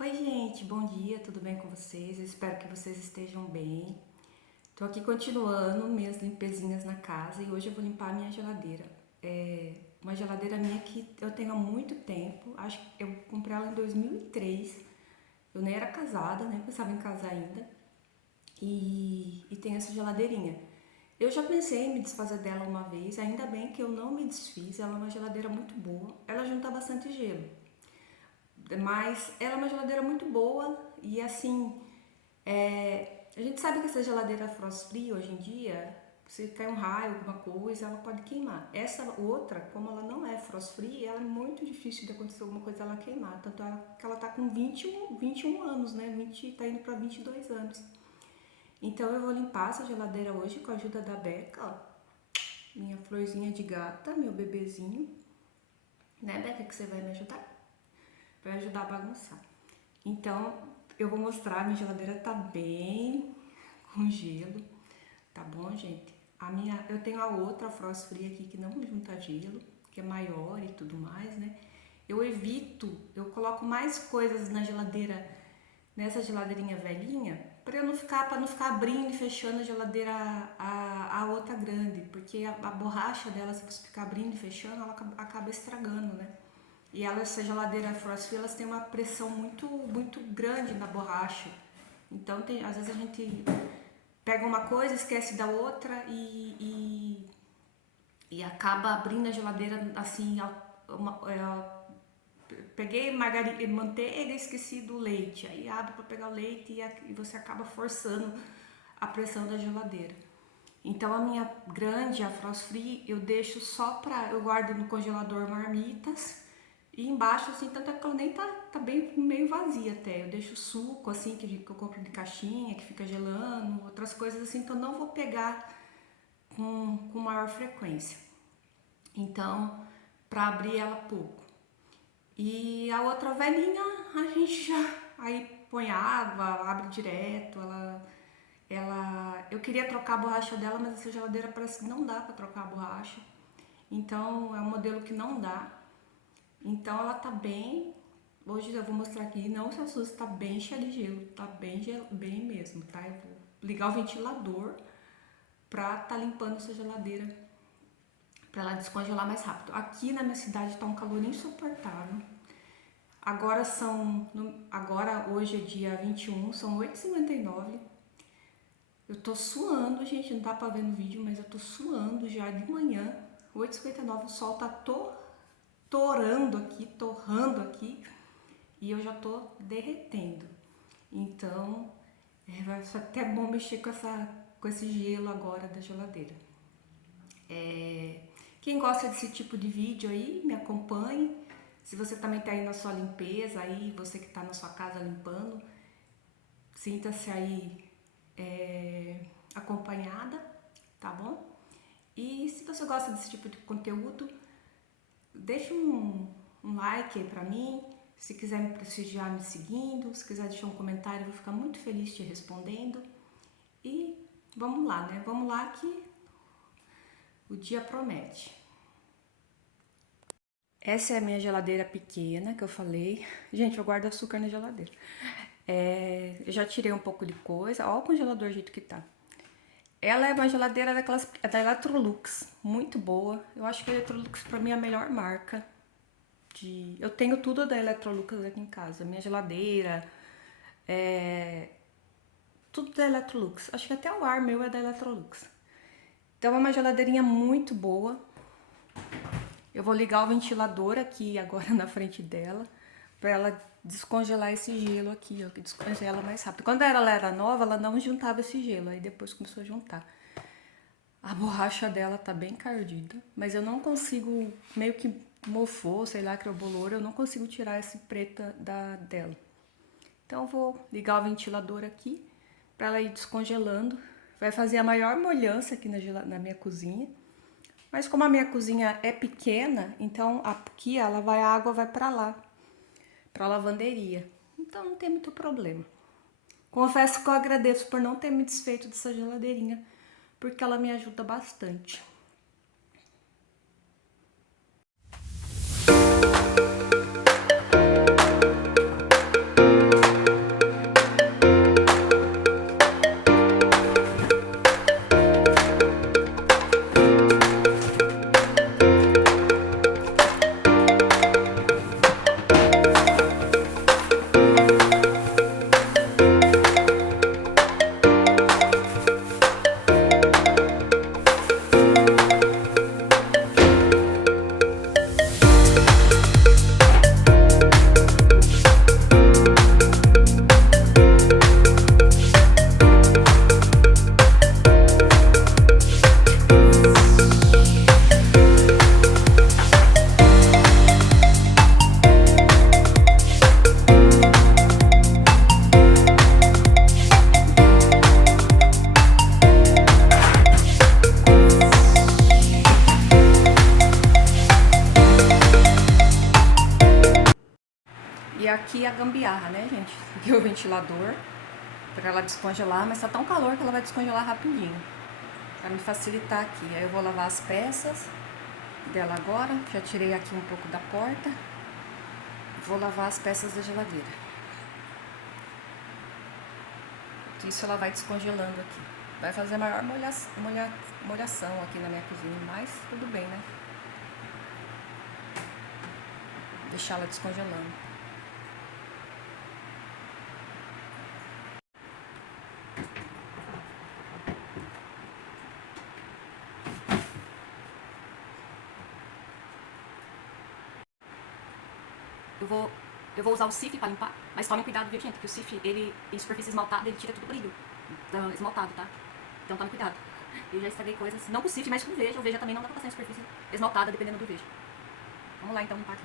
Oi, gente, bom dia, tudo bem com vocês? Eu espero que vocês estejam bem. Tô aqui continuando minhas limpezinhas na casa e hoje eu vou limpar a minha geladeira. Uma geladeira minha que eu tenho há muito tempo, acho que eu comprei ela em 2003. Eu nem era casada, nem pensava em casar ainda. E tem essa geladeirinha. Eu já pensei em me desfazer dela uma vez, ainda bem que eu não me desfiz. Ela é uma geladeira muito boa, ela junta bastante gelo. Mas ela é uma geladeira muito boa e assim, a gente sabe que essa geladeira frost free hoje em dia, se cai um raio, alguma coisa, ela pode queimar. Essa outra, como ela não é frost free, ela é muito difícil de acontecer alguma coisa ela queimar. Tanto que ela tá com 21 anos, né? Tá indo para 22 anos. Então eu vou limpar essa geladeira hoje com a ajuda da Beca, ó. Minha florzinha de gata, meu bebezinho. Né, Beca, que você vai me ajudar? Vai ajudar a bagunçar. Então, eu vou mostrar, minha geladeira tá bem com gelo, tá bom, gente? Eu tenho a outra frost free aqui que não junta gelo, que é maior e tudo mais, né? Eu coloco mais coisas na geladeira, nessa geladeirinha velhinha, para não ficar abrindo e fechando a geladeira a outra grande, porque a borracha dela, se você ficar abrindo e fechando, ela acaba estragando, né? E essa geladeira frost free, elas têm uma pressão muito grande na borracha. Então, às vezes a gente pega uma coisa, esquece da outra e acaba abrindo a geladeira assim. Peguei manteiga e esqueci do leite. Aí abre para pegar o leite e você acaba forçando a pressão da geladeira. Então a minha grande, a frost free, eu deixo eu guardo no congelador marmitas. E embaixo, assim, tanto é que ela nem tá bem meio vazia até. Eu deixo suco, assim, que eu compro de caixinha, que fica gelando, outras coisas assim, que eu não vou pegar com maior frequência. Então, pra abrir ela pouco. E a outra velhinha, a gente já aí põe água, abre direto, eu queria trocar a borracha dela, mas essa geladeira parece que não dá pra trocar a borracha. Então, é um modelo que não dá. Então ela tá bem, hoje eu vou mostrar aqui, não se assuste, tá bem cheia de gelo, tá bem mesmo, tá? Eu vou ligar o ventilador pra tá limpando essa geladeira, pra ela descongelar mais rápido. Aqui na minha cidade tá um calor insuportável. Agora hoje é dia 21, são 8h59. Eu tô suando, gente, não dá pra ver no vídeo, mas eu tô suando já de manhã. 8h59, o sol tá torrando aqui, e eu já tô derretendo. Então, vai ser até bom mexer com esse gelo agora da geladeira. Quem gosta desse tipo de vídeo aí, me acompanhe. Se você também tá aí na sua limpeza, aí você que tá na sua casa limpando, sinta-se aí acompanhada, tá bom? E se você gosta desse tipo de conteúdo, deixa um like aí pra mim. Se quiser me prestigiar me seguindo, se quiser deixar um comentário, eu vou ficar muito feliz te respondendo. E vamos lá, né? Vamos lá que o dia promete. Essa é a minha geladeira pequena que eu falei. Gente, eu guardo açúcar na geladeira. Eu já tirei um pouco de coisa. Olha o congelador do jeito que tá. Ela é uma geladeira da Electrolux, muito boa. Eu acho que a Electrolux pra mim é a melhor marca. Eu tenho tudo da Electrolux aqui em casa. Minha geladeira, tudo da Electrolux. Acho que até o ar meu é da Electrolux. Então é uma geladeirinha muito boa. Eu vou ligar o ventilador aqui agora na frente dela, pra ela descongelar esse gelo aqui, ó, que descongela mais rápido. Quando ela era nova, ela não juntava esse gelo, aí depois começou a juntar. A borracha dela tá bem encardida, mas eu não consigo, meio que mofou, sei lá, bolor, eu não consigo tirar esse preto dela. Então eu vou ligar o ventilador aqui pra ela ir descongelando. Vai fazer a maior molhança aqui na minha cozinha. Mas como a minha cozinha é pequena, então aqui a água vai pra lá, pra lavanderia. Então não tem muito problema. Confesso que eu agradeço por não ter me desfeito dessa geladeirinha, porque ela me ajuda bastante. E aqui a gambiarra, né, gente? Aqui o ventilador, para ela descongelar, mas tá tão calor que ela vai descongelar rapidinho. Para me facilitar aqui. Aí eu vou lavar as peças dela agora. Já tirei aqui um pouco da porta. Vou lavar as peças da geladeira. Isso ela vai descongelando aqui. Vai fazer maior molhação aqui na minha cozinha, mas tudo bem, né? Deixar ela descongelando. Eu vou usar o sif para limpar, mas tomem cuidado, viu, gente? Que o sif, ele em superfície esmaltada, ele tira tudo o brilho esmaltado, tá? Então tome cuidado. Eu já estraguei coisas, não com o sif, mas com o veja. O veja também não dá pra passar em superfície esmaltada, dependendo do veja. Vamos lá, então, limpar aqui.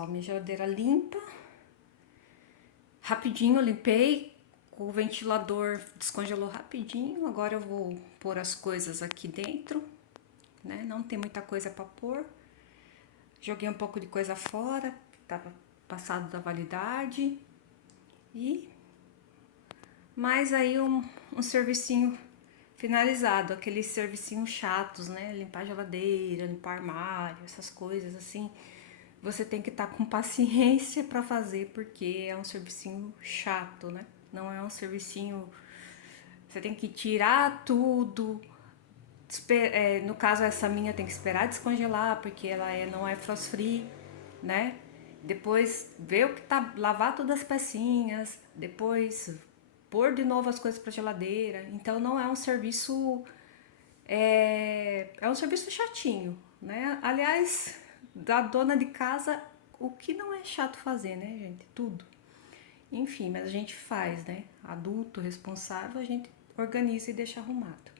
pessoal, minha geladeira limpa. Rapidinho eu limpei, o ventilador descongelou rapidinho. Agora eu vou pôr as coisas aqui dentro, né? Não tem muita coisa para pôr. Joguei um pouco de coisa fora, tava passado da validade. E mais aí um servicinho finalizado, aqueles servicinhos chatos, né? Limpar a geladeira, limpar armário, essas coisas assim. Você tem que estar com paciência para fazer, porque é um servicinho chato, né? Não é um servicinho... Você tem que tirar tudo. No caso, essa minha tem que esperar descongelar, porque ela não é frost free, né? Depois ver o que tá, lavar todas as pecinhas, depois pôr de novo as coisas para geladeira. Então não é um serviço... É um serviço chatinho, né? Aliás, da dona de casa, o que não é chato fazer, né, gente? Tudo. Enfim, mas a gente faz, né? Adulto, responsável, a gente organiza e deixa arrumado.